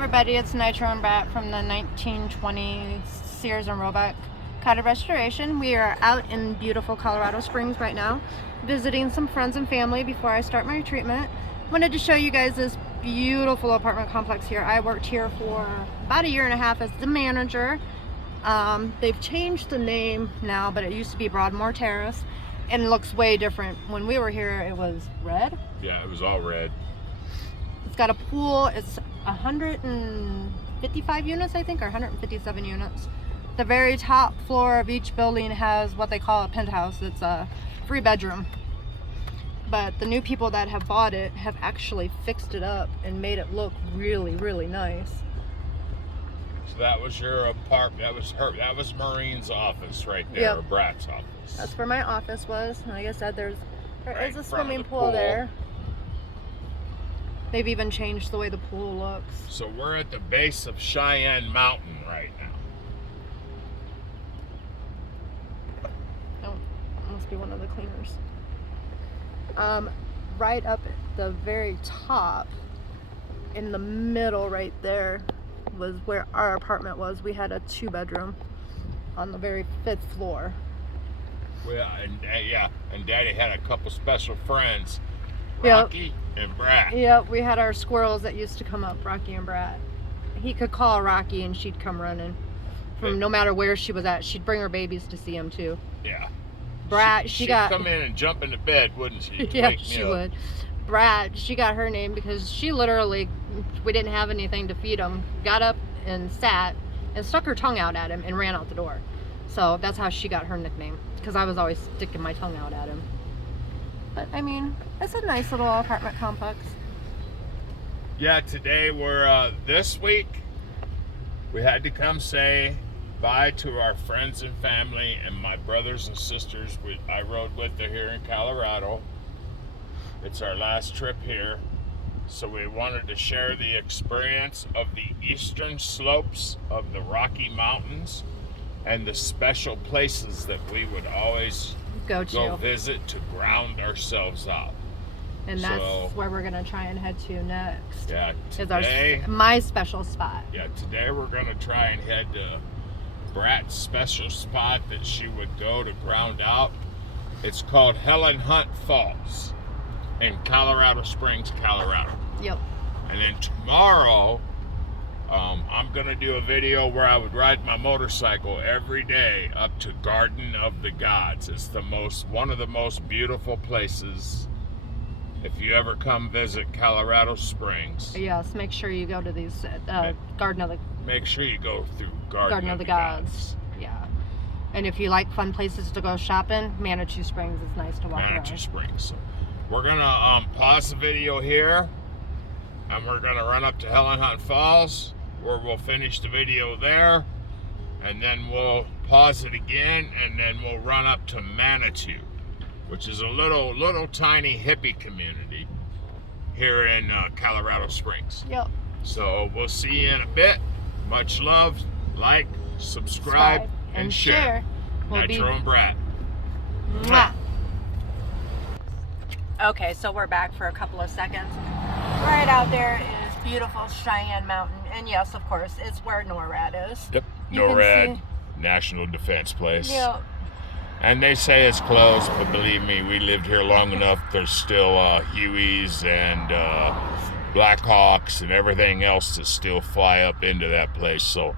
everybody, it's Nitro and Brat from the 1920 Sears and Roebuck Cottage Restoration. We are out in beautiful Colorado Springs right now, visiting some friends and family before I start my treatment. Wanted to show you guys this beautiful apartment complex here. I worked here for about a year and a half as the manager. They've changed the name now, but it used to be Broadmoor Terrace, and it looks way different. When we were here, it was red. Yeah, it was all red. It's got a pool. It's 155 units, I think, or 157 units. The very top floor of each building has what they call a penthouse. It's a 3-bedroom. But the new people that have bought it have actually fixed it up and made it look really, really nice. So that was your apartment. That was Maureen's office right there, Yep. or Brat's office. That's where my office was. Like I said, there Right is in a front of swimming the pool pool. there. They've even changed the way the pool looks. So we're at the base of Cheyenne Mountain right now. Oh, it must be one of the cleaners. Right up at the very top, in the middle right there, was where our apartment was. We had a 2-bedroom on the very 5th floor. Well, and Daddy had a couple special friends, Yep. Rocky and Brat. Yep, we had our squirrels that used to come up, Rocky and Brat. He could call Rocky and she'd come running from no matter where she was at. She'd bring her babies to see him too. Yeah. Brat, she'd got come in and jump into bed, wouldn't she? to yeah, wake me she up. would. Brat, she got her name because she literally, we didn't have anything to feed him, got up and sat and stuck her tongue out at him and ran out the door. So that's how she got her nickname, because I was always sticking my tongue out at him. But I mean, it's a nice little apartment complex. Yeah, today this week we had to come say bye to our friends and family and my brothers and sisters I rode with here in Colorado. It's our last trip here, so we wanted to share the experience of the eastern slopes of the Rocky Mountains and the special places that we would always Go visit to ground ourselves out. And that's where we're gonna try and head to next. Yeah, Is my special spot. Yeah, today we're gonna try and head to Brat's special spot that she would go to ground out. It's called Helen Hunt Falls in Colorado Springs, Colorado. Yep. And then tomorrow, I'm gonna do a video where I would ride my motorcycle every day up to Garden of the Gods. It's one of the most beautiful places. If you ever come visit Colorado Springs, Yes, make sure you go to these Garden of the make sure you go through Garden of the Gods. Yeah. And if you like fun places to go shopping, Manitou Springs is nice to walk Manitou around. Springs. So we're gonna pause the video here, and we're gonna run up to Helen Hunt Falls, where we'll finish the video there, and then we'll pause it again, and then we'll run up to Manitou, which is a little tiny hippie community here in Colorado Springs. Yep. So we'll see you in a bit. Much love, like, subscribe, and share. Nitro and Brat. Mwah. Okay, so we're back for a couple of seconds. Right out there is beautiful Cheyenne Mountain, and yes, of course, it's where NORAD is. Yep, You can NORAD, see- National Defense Place. Yep. And they say it's closed, but believe me, we lived here long enough. There's still Hueys and Blackhawks and everything else that still fly up into that place. So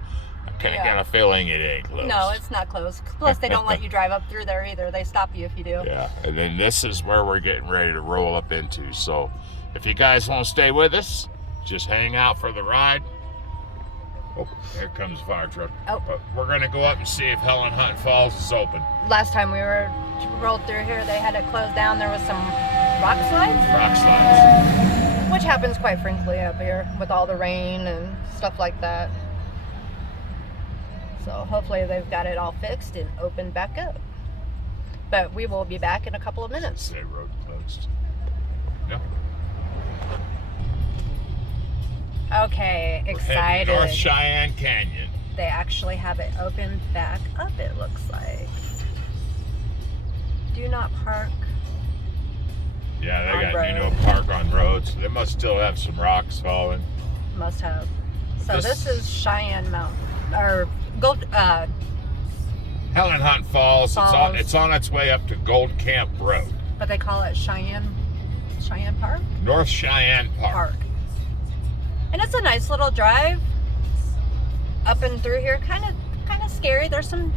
I kind of got a feeling it ain't closed. No, it's not closed. Plus, they don't let you drive up through there either. They stop you if you do. Yeah, and then this is where we're getting ready to roll up into. So if you guys want to stay with us, just hang out for the ride. Oh, here comes the fire truck. Oh. But we're going to go up and see if Helen Hunt Falls is open. Last time we rolled through here, they had it closed down. There was some rock slides. Rock slides. Which happens quite frequently up here with all the rain and stuff like that. So hopefully they've got it all fixed and opened back up. But we will be back in a couple of minutes. Say road closed. No. Okay, We're excited. heading North Cheyenne Canyon. They actually have it opened back up, it looks like. Do not park. Yeah, they On got, road. park on roads. They must still have some rocks falling. Must have. So this is Cheyenne Mountain, or Gold. Helen Hunt Falls. Falls. It's on its way up to Gold Camp Road. But they call it Cheyenne Park. North Cheyenne Park. And it's a nice little drive up and through here. Kind of scary. There's some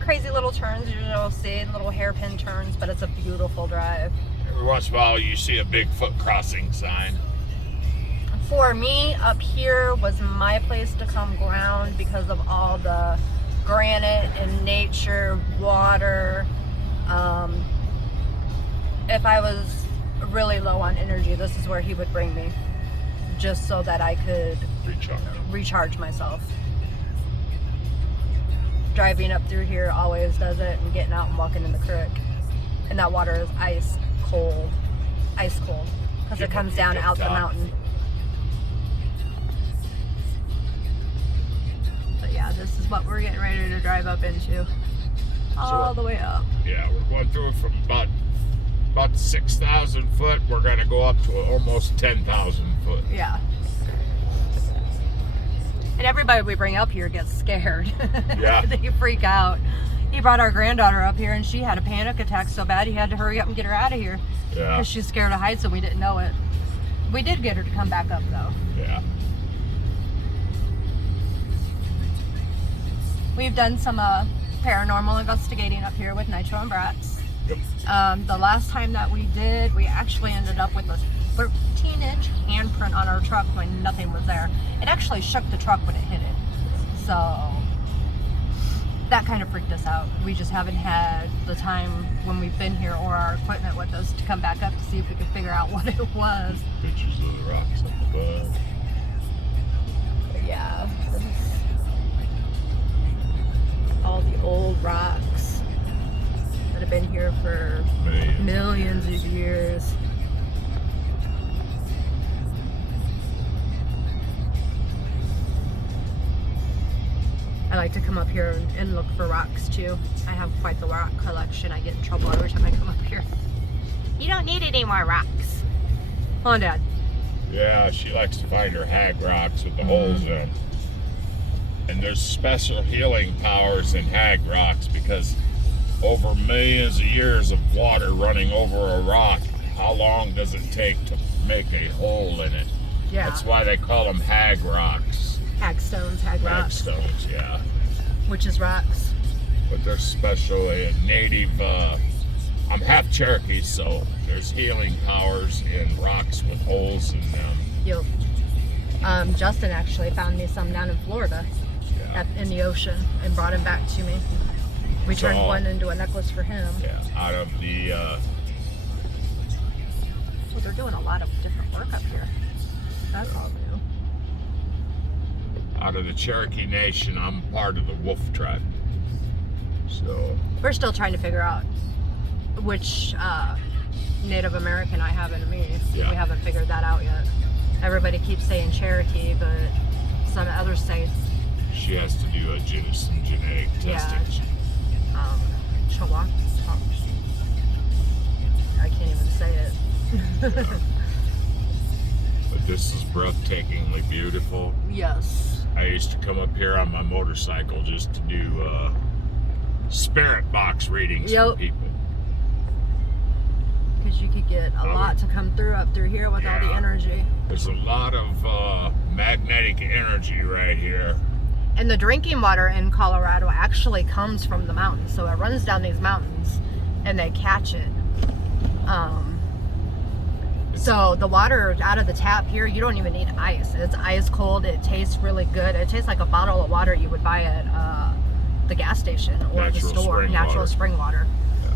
crazy little turns you'll see, little hairpin turns, but it's a beautiful drive. Every once in a while, you see a Bigfoot crossing sign. For me, up here was my place to come ground because of all the granite and nature, water. If I was really low on energy, this is where he would bring me, just so that I could recharge myself. Driving up through here always does it, and getting out and walking in the creek. And that water is ice cold, because it comes down out the mountain. But yeah, this is what we're getting ready to drive up into. All the way up. Yeah, we're going through from about 6,000 foot. We're going to go up to almost 10,000 foot. Yeah. And everybody we bring up here gets scared. Yeah. They freak out. He brought our granddaughter up here, and she had a panic attack so bad he had to hurry up and get her out of here. Yeah. Because she's scared of heights, and we didn't know it. We did get her to come back up, though. Yeah. We've done some paranormal investigating up here with Nitro and Bratz. Yep. The last time that we did, we actually ended up with a 13-inch handprint on our truck when nothing was there. It actually shook the truck when it hit it. So that kind of freaked us out. We just haven't had the time when we've been here or our equipment with us to come back up to see if we could figure out what it was. Pictures of the rocks up above. But yeah, this is all the old rocks that have been here for millions of years. I like to come up here and look for rocks too. I have quite the rock collection. I get in trouble every time I come up here. You don't need any more rocks. Hold on, Dad. Yeah, she likes to find her hag rocks with the holes in. And there's special healing powers in hag rocks because over millions of years of water running over a rock, how long does it take to make a hole in it? Yeah. That's why they call them hag rocks. Hag stones, hag Hag rocks. stones, yeah. Witches rocks. But they're specially native. I'm half Cherokee, so there's healing powers in rocks with holes in them. Yep. Justin actually found me some down in Florida, in the ocean, and brought him back to me. We turned one into a necklace for him. Yeah, out of the. So they're doing a lot of different work up here. That's all new. Out of the Cherokee Nation, I'm part of the Wolf tribe. So we're still trying to figure out which Native American I have in me. Yeah. We haven't figured that out yet. Everybody keeps saying Cherokee, but some others say she has to do some genetic testing. Chihuahua. I can't even say it. But this is breathtakingly beautiful. Yes. I used to come up here on my motorcycle just to do spirit box readings for people. Because you could get a lot to come through up through here with all the energy. There's a lot of magnetic energy right here. And the drinking water in Colorado actually comes from the mountains. So it runs down these mountains and they catch it. So the water out of the tap here, you don't even need ice. It's ice cold. It tastes really good. It tastes like a bottle of water you would buy at the gas station or the store. Natural spring water. Yeah.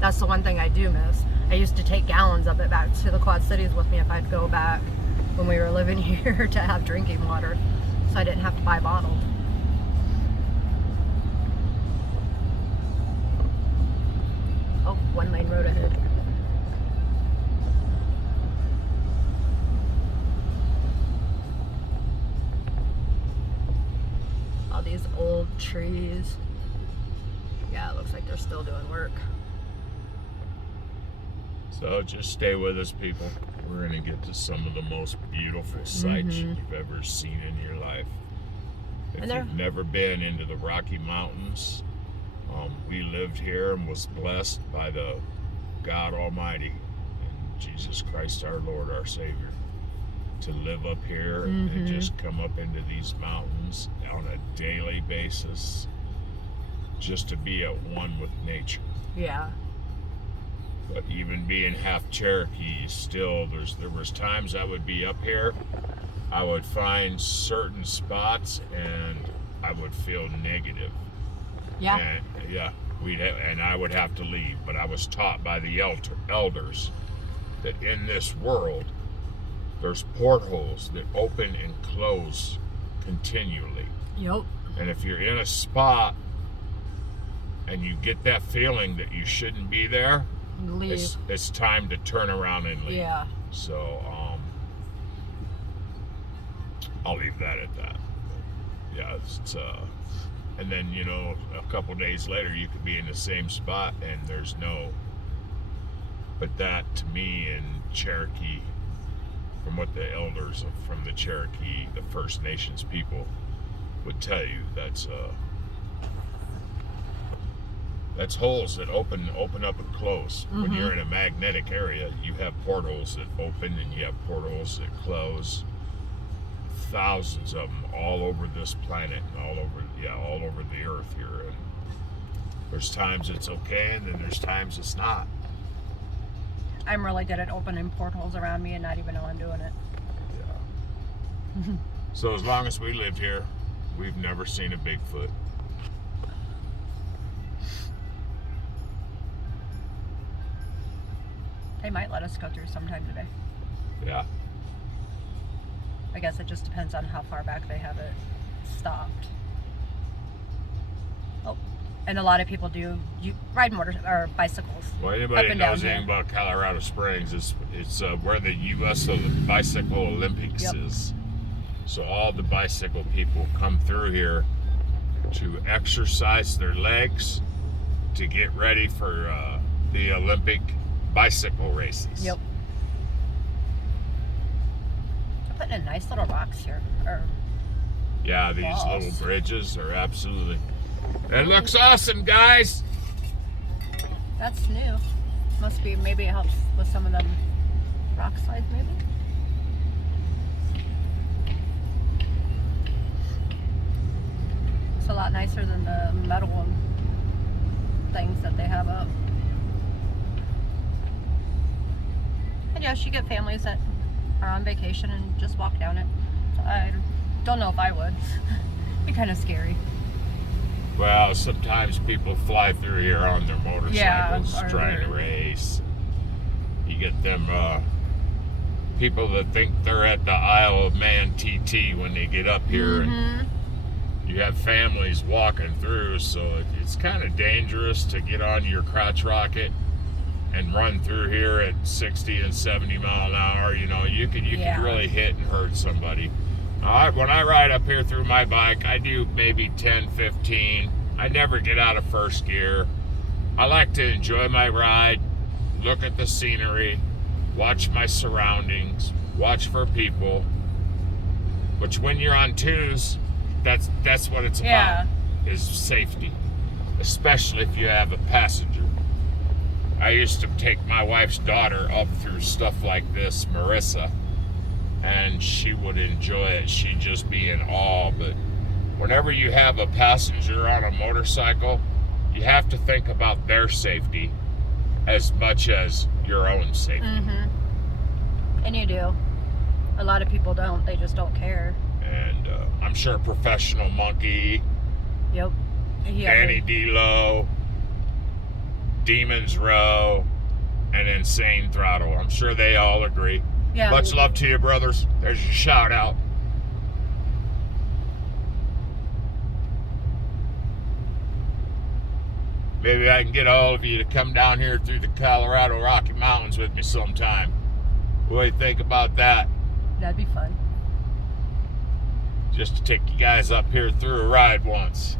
That's the one thing I do miss. I used to take gallons of it back to the Quad Cities with me if I'd go back when we were living here to have drinking water. So I didn't have to buy bottled. Oh, one lane road ahead. All these old trees. Yeah, it looks like they're still doing work. So just stay with us, people. we're gonna get to some of the most beautiful sights you've ever seen in your life. If you've never been into the Rocky Mountains, we lived here and was blessed by the God Almighty and Jesus Christ our Lord, our Savior, to live up here and just come up into these mountains on a daily basis, just to be at one with nature. Yeah. But even being half Cherokee, still there was times I would be up here, I would find certain spots and I would feel negative. Yeah. And yeah, and I would have to leave. But I was taught by the elders that in this world, there's portholes that open and close continually. Yep. And if you're in a spot and you get that feeling that you shouldn't be there, leave. It's time to turn around and leave. Yeah. So, I'll leave that at that. But yeah, it's and then, you know, a couple days later you could be in the same spot and there's no, but that to me in Cherokee, from what the elders from the Cherokee, the First Nations people would tell you, that's holes that open up and close. When you're in a magnetic area, you have portals that open and you have portals that close. Thousands of them all over this planet and all over the earth here. And there's times it's okay and then there's times it's not. I'm really good at opening portals around me and not even know I'm doing it. Yeah. So as long as we lived here, we've never seen a Bigfoot. They might let us go through sometime today. Yeah. I guess it just depends on how far back they have it stopped. Oh, and a lot of people do ride bicycles. Well, anybody and knows down anything about Colorado Springs, it's where the U.S. Bicycle Olympics is. So all the bicycle people come through here to exercise their legs to get ready for the Olympic bicycle races. Yep. They're putting in nice little rocks here. Yeah, these walls. little bridges are absolutely... It looks awesome, guys! That's new. Must be, maybe it helps with some of them rock slides, maybe? It's a lot nicer than the metal things that they have up. And yes, you get families that are on vacation and just walk down it. So I don't know if I would. It'd be kind of scary. Well, sometimes people fly through here on their motorcycles trying to race. You get them people that think they're at the Isle of Man TT when they get up here, and you have families walking through, so it's kind of dangerous to get on your crotch rocket and run through here at 60 and 70 mile an hour. You know, you can really hit and hurt somebody. When I ride up here through my bike, I do maybe 10, 15. I never get out of first gear. I like to enjoy my ride, look at the scenery, watch my surroundings, watch for people. Which when you're on twos, that's what it's about, is safety. Especially if you have a passenger. I used to take my wife's daughter up through stuff like this, Marissa, and she would enjoy it. She'd just be in awe. But whenever you have a passenger on a motorcycle, you have to think about their safety as much as your own safety. And you do. A lot of people don't. They just don't care. And I'm sure Professional Monkey, Danny D-Lo, Demons Row, and Insane Throttle, I'm sure they all agree. Yeah. Much love to you, brothers. There's your shout out. Maybe I can get all of you to come down here through the Colorado Rocky Mountains with me sometime. What do you think about that? That'd be fun. Just to take you guys up here through a ride once.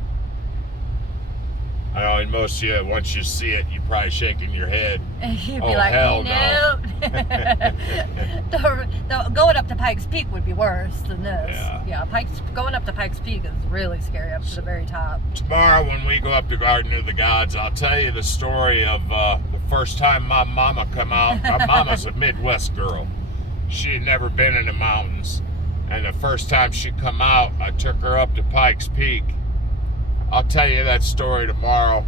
I know, and most of you, once you see it, you're probably shaking your head. You'd be Oh, like, hell nope. Going up to Pikes Peak would be worse than this. Yeah. Going up to Pikes Peak is really scary up to the very top. Tomorrow when we go up to Garden of the Gods, I'll tell you the story of the first time my mama come out. My mama's a Midwest girl. She had never been in the mountains. And the first time she come out, I took her up to Pikes Peak. I'll tell you that story tomorrow,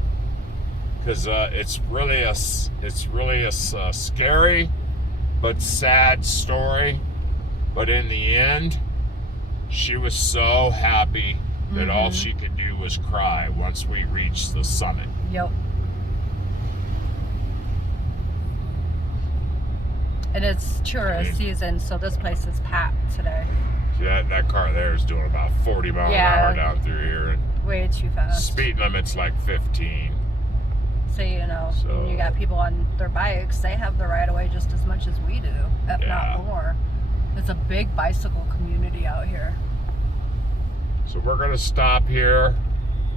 because it's really a scary but sad story. But in the end, she was so happy that all she could do was cry once we reached the summit. Yep. And it's tourist season, so this place is packed today. See, that car there is doing about 40 miles an hour down through here. And way too fast. Speed limit's like 15. So, you know, you got people on their bikes, they have the right of way just as much as we do, if not more. It's a big bicycle community out here. So we're going to stop here.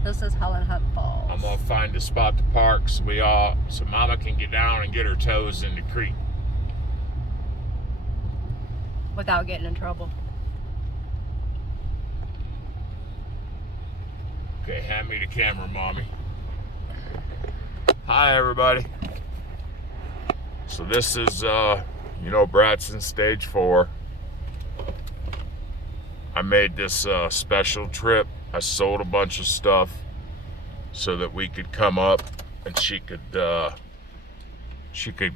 This is Helen Hunt Falls. I'm going to find a spot to park so Mama can get down and get her toes in the creek. Without getting in trouble. Okay, hand me the camera, Mommy. Hi, everybody. So this is, Bratson Stage 4. I made this special trip. I sold a bunch of stuff so that we could come up and she could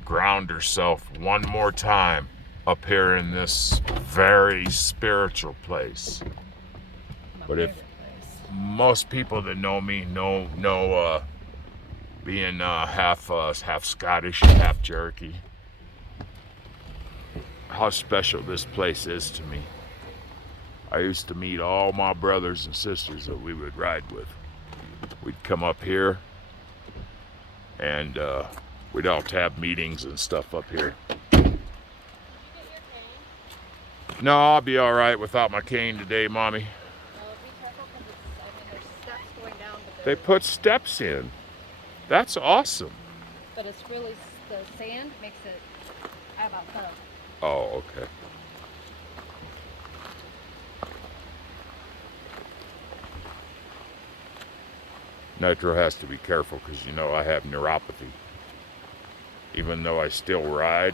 ground herself one more time up here in this very spiritual place. But if most people that know me know being half Scottish and half Cherokee, how special this place is to me. I used to meet all my brothers and sisters that we would ride with. We'd come up here and we'd all have meetings and stuff up here. No, I'll be all right without my cane today, Mommy. They put steps in. That's awesome. But it's really, the sand makes it, I have about thumb. Oh, okay. Nitro has to be careful because, I have neuropathy. Even though I still ride.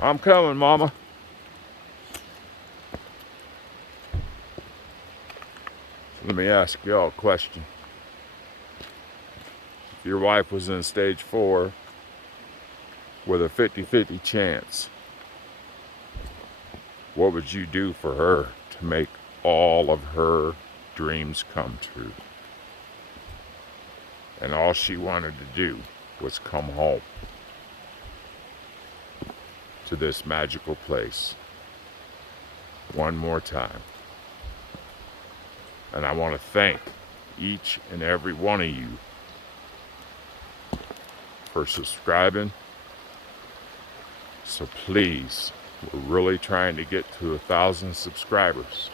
I'm coming, Mama. Let me ask y'all a question. If your wife was in stage 4 with a 50-50 chance, what would you do for her to make all of her dreams come true? And all she wanted to do was come home to this magical place one more time. And I want to thank each and every one of you for subscribing. So please, we're really trying to get to 1,000 subscribers.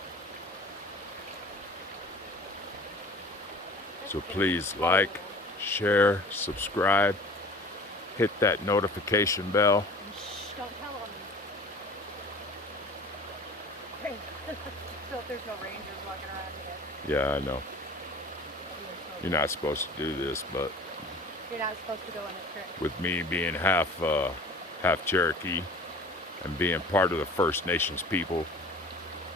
So please like, share, subscribe, hit that notification bell. Shh, don't tell them. So there's no rangers walking around here. Yeah, I know. You're not supposed to do this, but you're not supposed to go on a trip. With me being half Cherokee and being part of the First Nations people,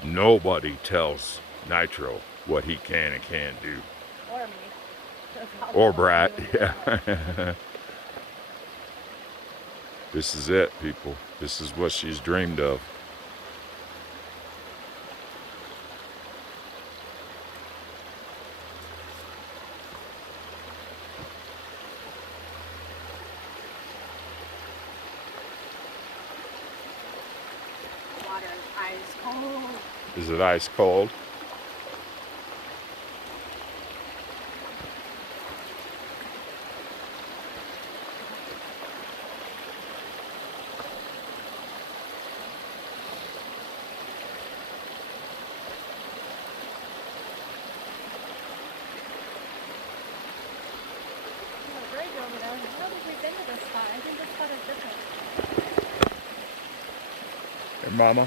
nobody tells Nitro what he can and can't do. Or me. Or Brat, yeah. This is it, people. This is what she's dreamed of. Water is ice cold. Is it ice cold? Mama.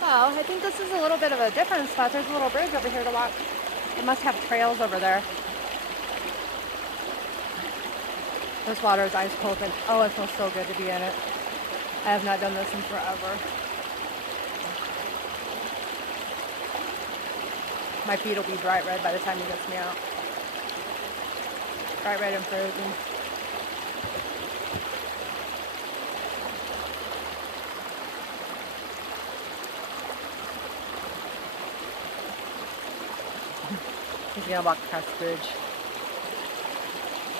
So I think this is a little bit of a different spot. There's a little bridge over here to walk. It must have trails over there. This water is ice cold and oh, it feels so good to be in it. I have not done this in forever. My feet will be bright red by the time he gets me out. Bright red and frozen. He's gonna walk across the bridge.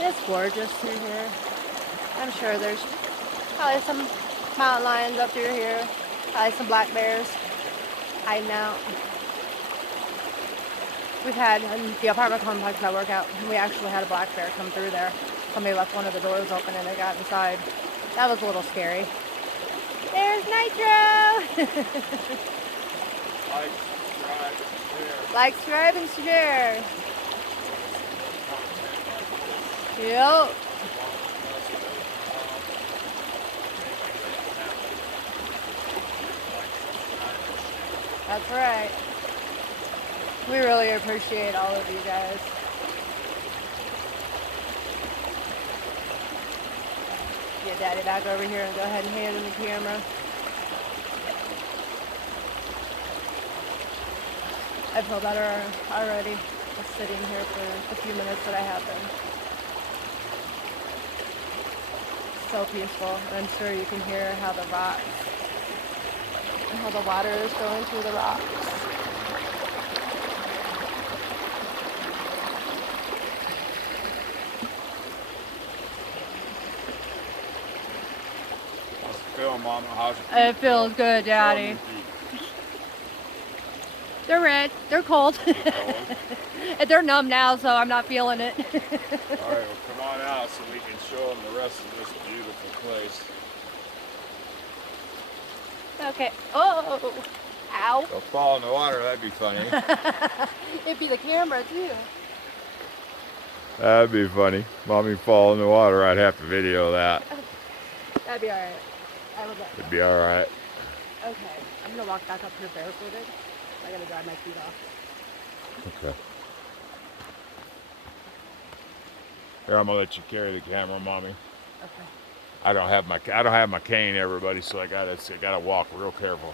It's gorgeous through here. I'm sure there's probably some mountain lions up through here. Probably some black bears hiding out. We've had, in the apartment complex I work out, we actually had a black bear come through there. Somebody left one of the doors open and it got inside. That was a little scary. There's Nitro! Like, subscribe, and share. Yep. That's right. We really appreciate all of you guys. Get Daddy back over here and go ahead and hand him the camera. I feel better already just sitting here for the few minutes that I have been. So peaceful. And I'm sure you can hear how the rocks and how the water is going through the rocks. How's it feel, Mama? How's your feet? It feels good, Daddy. They're red. They're cold. They're numb now, so I'm not feeling it. All right, well, come on out so we can show them the rest of this beautiful place. Okay. Oh, ow. They'll fall in the water. That'd be funny. It'd be the camera too. That'd be funny. Mommy fall in the water. I'd have to video that. That'd be all right. I would let. It'd be all right. Okay, I'm gonna walk back up here barefooted. I gotta dry my feet off. Okay. Here, I'm gonna let you carry the camera, Mommy. Okay. I don't have my cane, everybody, so I gotta walk real careful.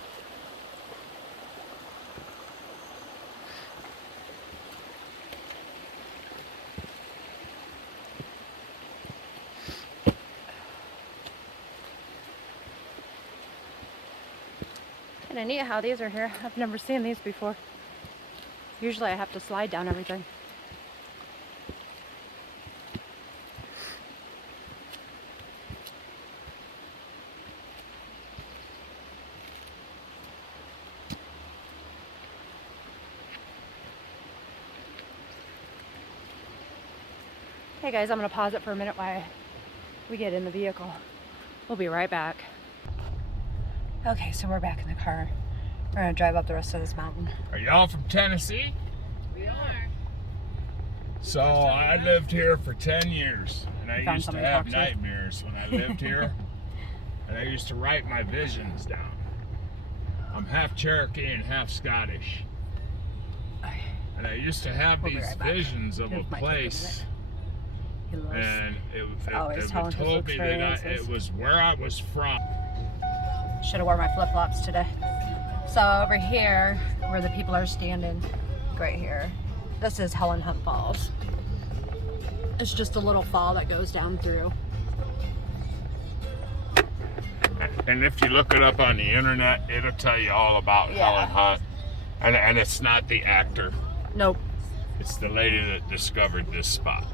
Kind of neat how these are here. I've never seen these before. Usually I have to slide down everything. Hey guys, I'm going to pause it for a minute while we get in the vehicle. We'll be right back. Okay, so we're back in the car. We're going to drive up the rest of this mountain. Are y'all from Tennessee? We are. So I lived here for 10 years, and I Found used to somebody have to talk to. nightmares when I lived here, and I used to write my visions down. I'm half Cherokee and half Scottish, and I used to have We'll be these right back. visions of a It might take a place, minute. and it always telling his told me that experiences. it was where I was from. Should have worn my flip-flops today. So over here, where the people are standing, right here, this is Helen Hunt Falls. It's just a little fall that goes down through. And if you look it up on the internet, it'll tell you all about Yeah. Helen Hunt. And it's not the actor. Nope. It's the lady that discovered this spot.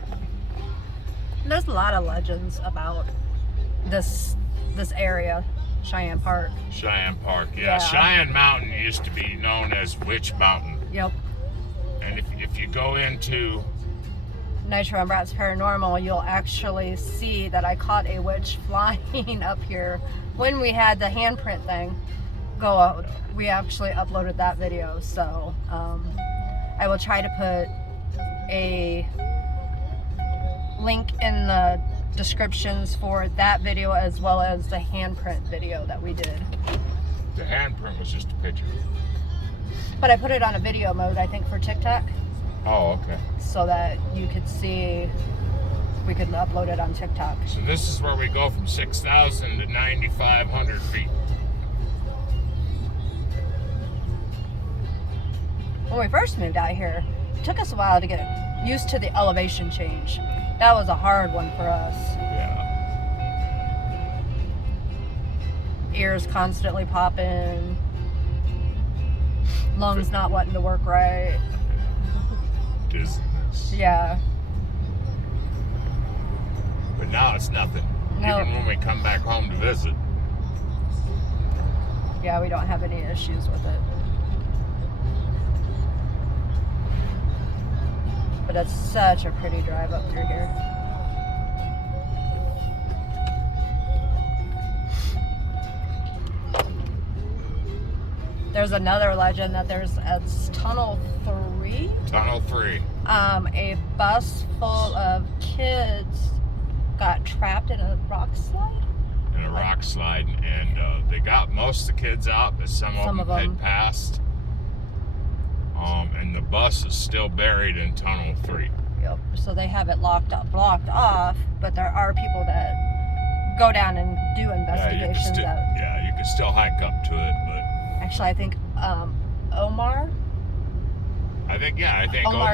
There's a lot of legends about this area, Cheyenne Park. Cheyenne Park, yeah. Yeah. Cheyenne Mountain used to be known as Witch Mountain. Yep. And if you go into... Nitro and Brat's Paranormal, you'll actually see that I caught a witch flying up here when we had the handprint thing go out. We actually uploaded that video, so I will try to put a link in the descriptions for that video as well as the handprint video that we did. The handprint was just a picture. But I put it on a video mode, I think, for TikTok. Oh, okay. So that you could see, we could upload it on TikTok. So this is where we go from 6,000 to 9,500 feet. When we first moved out here, it took us a while to get used to the elevation change. That was a hard one for us. Yeah. Ears constantly popping. Lungs not wanting to work right. Dizziness. Yeah. But now it's nothing. No. Even when we come back home to visit. Yeah, we don't have any issues with it. But it's such a pretty drive up through here. There's another legend that it's Tunnel 3. Tunnel 3. A bus full of kids got trapped in a rock slide. In a rock slide, and they got most of the kids out, but some of them had passed. And the bus is still buried in Tunnel 3. Yep. So they have it blocked off, but there are people that go down and do investigations. Yeah, you can still hike up to it, but actually, I think Omar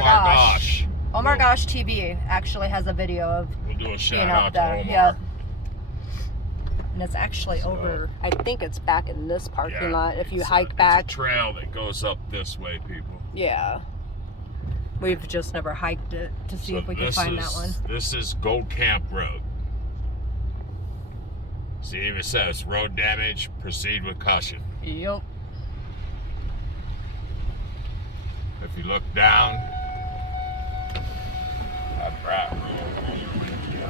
Gosh. Omar Gosh TV actually has a video of We'll do a shout being out up to there. Omar. Yeah. And it's actually over, I think it's back in this parking lot if you hike back. It's a trail that goes up this way, people. Yeah. We've just never hiked it to see if we can find that one. This is Gold Camp Road. See, it says road damage, proceed with caution. Yep. If you look down, that's right.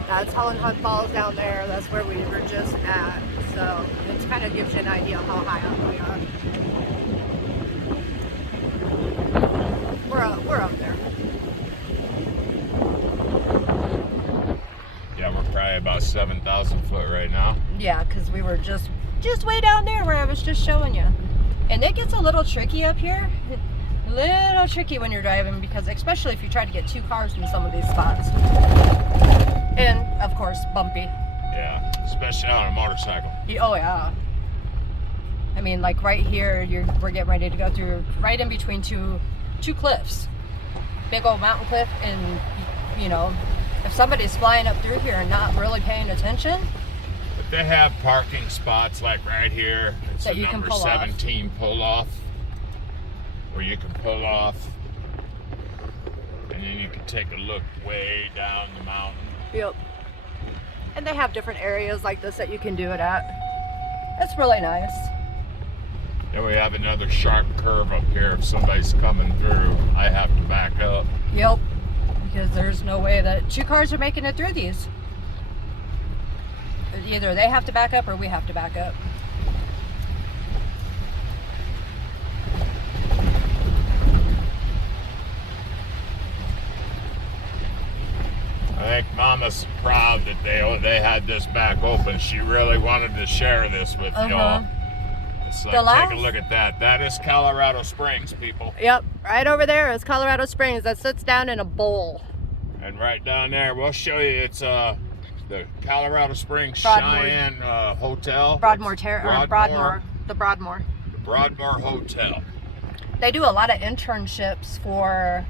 That's Holland Hunt Falls down there. That's where we were just at. So it kind of gives you an idea how high up we are. We're up there. Yeah, we're probably about 7,000 foot right now. Yeah, because we were just way down there where I was just showing you. And it gets a little tricky up here. A little tricky when you're driving, because especially if you try to get two cars in some of these spots. And of course, bumpy. Yeah, especially on a motorcycle. Oh yeah. I mean, like right here, we're getting ready to go through right in between two cliffs. Big old mountain cliff, and you know, if somebody's flying up through here and not really paying attention. But they have parking spots like right here. It's that a you can number pull 17 pull off, where you can pull off, and then you can take a look way down the mountain. Yep. And they have different areas like this that you can do it at. It's really nice. Then we have another sharp curve up here. If somebody's coming through, I have to back up. Yep. Because there's no way that two cars are making it through these. Either they have to back up or we have to back up. I think Mama's proud that they had this back open. She really wanted to share this with y'all. It's like, take a look at that. That is Colorado Springs, people. Yep, right over there is Colorado Springs. That sits down in a bowl. And right down there, we'll show you. It's the Colorado Springs Broadmoor. Cheyenne Hotel. Broadmoor. The Broadmoor. The Broadmoor Hotel. They do a lot of internships for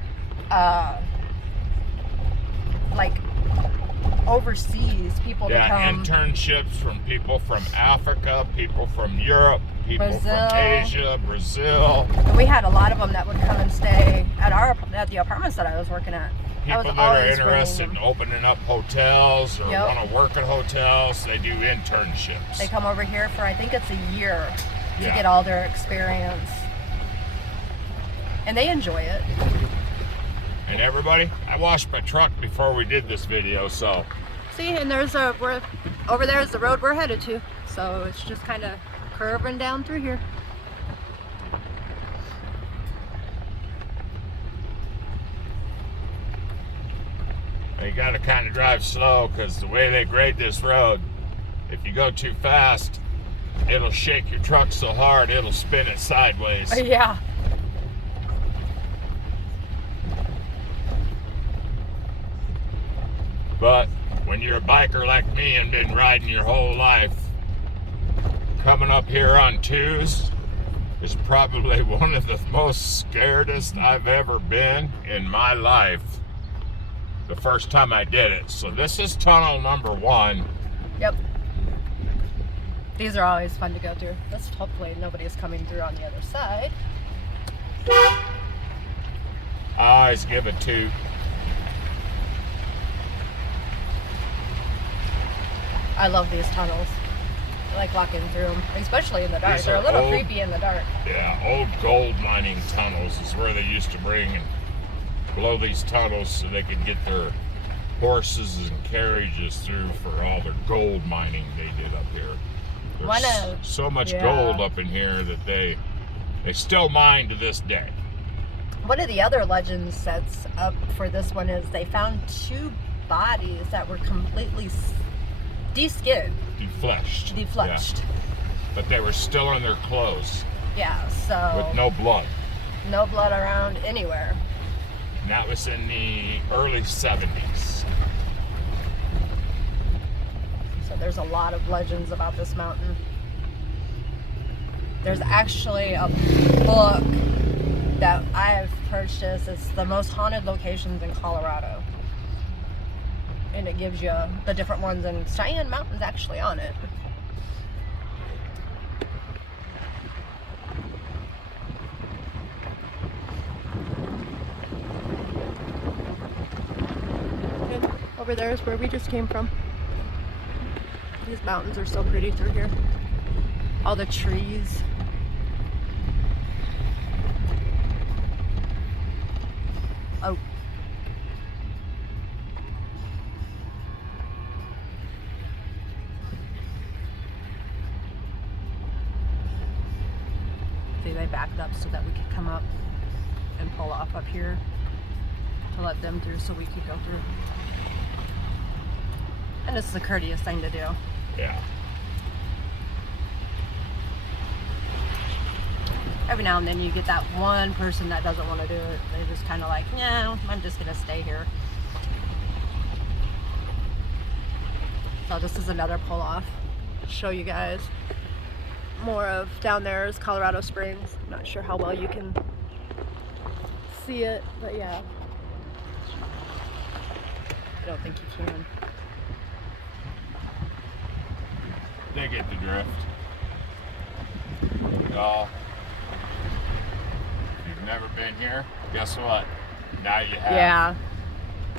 like overseas people to come. Internships from people from Africa, people from Europe, people from Asia, Brazil. And we had a lot of them that would come and stay at the apartments that I was working at. People that are interested in opening up hotels or want to work at hotels, they do internships. They come over here for, I think it's a year, to get all their experience. And they enjoy it. And everybody, I washed my truck before we did this video, so. See, and over there is the road we're headed to. So it's just kind of curving down through here. You gotta kind of drive slow because the way they grade this road, if you go too fast, it'll shake your truck so hard it'll spin it sideways. Yeah. But when you're a biker like me and been riding your whole life, coming up here on twos is probably one of the most scaredest I've ever been in my life the first time I did it. So this is tunnel number 1. Yep. These are always fun to go through. This, hopefully nobody's coming through on the other side. I always give a toot. I love these tunnels. I like walking through them, especially in the dark. These They're a are little old- creepy in the dark. Yeah, old gold mining tunnels is where they used to bring and blow these tunnels so they could get their horses and carriages through for all their gold mining they did up here. There's so much gold up in here that they still mine to this day. One of the other legends sets up for this one is they found 2 bodies that were completely de-skinned. Defleshed. Defleshed. Yeah. But they were still in their clothes. Yeah, so With no blood. no blood around anywhere. And that was in the early 70s. So there's a lot of legends about this mountain. There's actually a book that I've purchased. It's the most haunted locations in Colorado. And it gives you the different ones, and Cheyenne Mountain's actually on it. And over there is where we just came from. These mountains are so pretty through here. All the trees. Oh. See, they backed up so that we could come up and pull off up here to let them through so we could go through. And this is a courteous thing to do. Yeah. Every now and then you get that one person that doesn't want to do it. They're just kind of like, no, I'm just going to stay here. So this is another pull off. Show you guys more of down there is Colorado Springs. I'm not sure how well you can see it, but yeah. I don't think you can. They get the drift. Y'all, if you've never been here, guess what? Now you have. Yeah.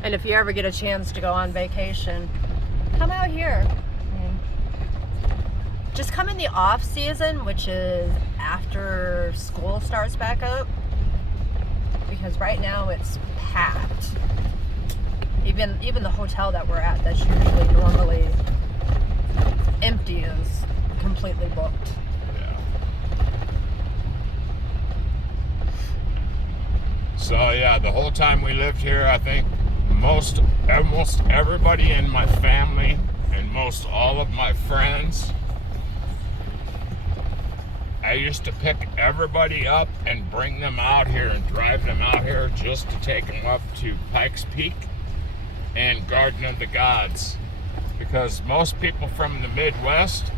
And if you ever get a chance to go on vacation, come out here. I mean, just come in the off season, which is after school starts back up, because right now it's packed. Even the hotel that we're at, that's usually normally empty, is completely booked. Yeah. So yeah, the whole time we lived here, I think almost everybody in my family and most all of my friends, I used to pick everybody up and bring them out here and drive them out here just to take them up to Pikes Peak and Garden of the Gods. Because most people from the Midwest,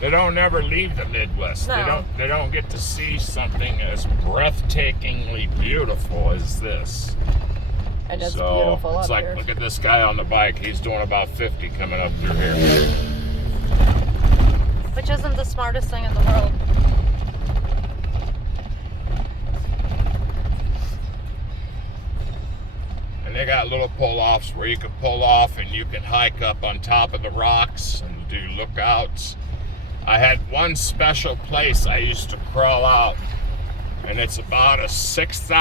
they don't ever leave the Midwest. No. They don't get to see something as breathtakingly beautiful as this. And it's So beautiful it's up like, here. look at this guy on the bike. He's doing about 50 coming up through here. Which isn't the smartest thing in the world. And they got little pull-offs where you can pull off and you can hike up on top of the rocks and do lookouts. I had one special place I used to crawl out, and it's about a 6,000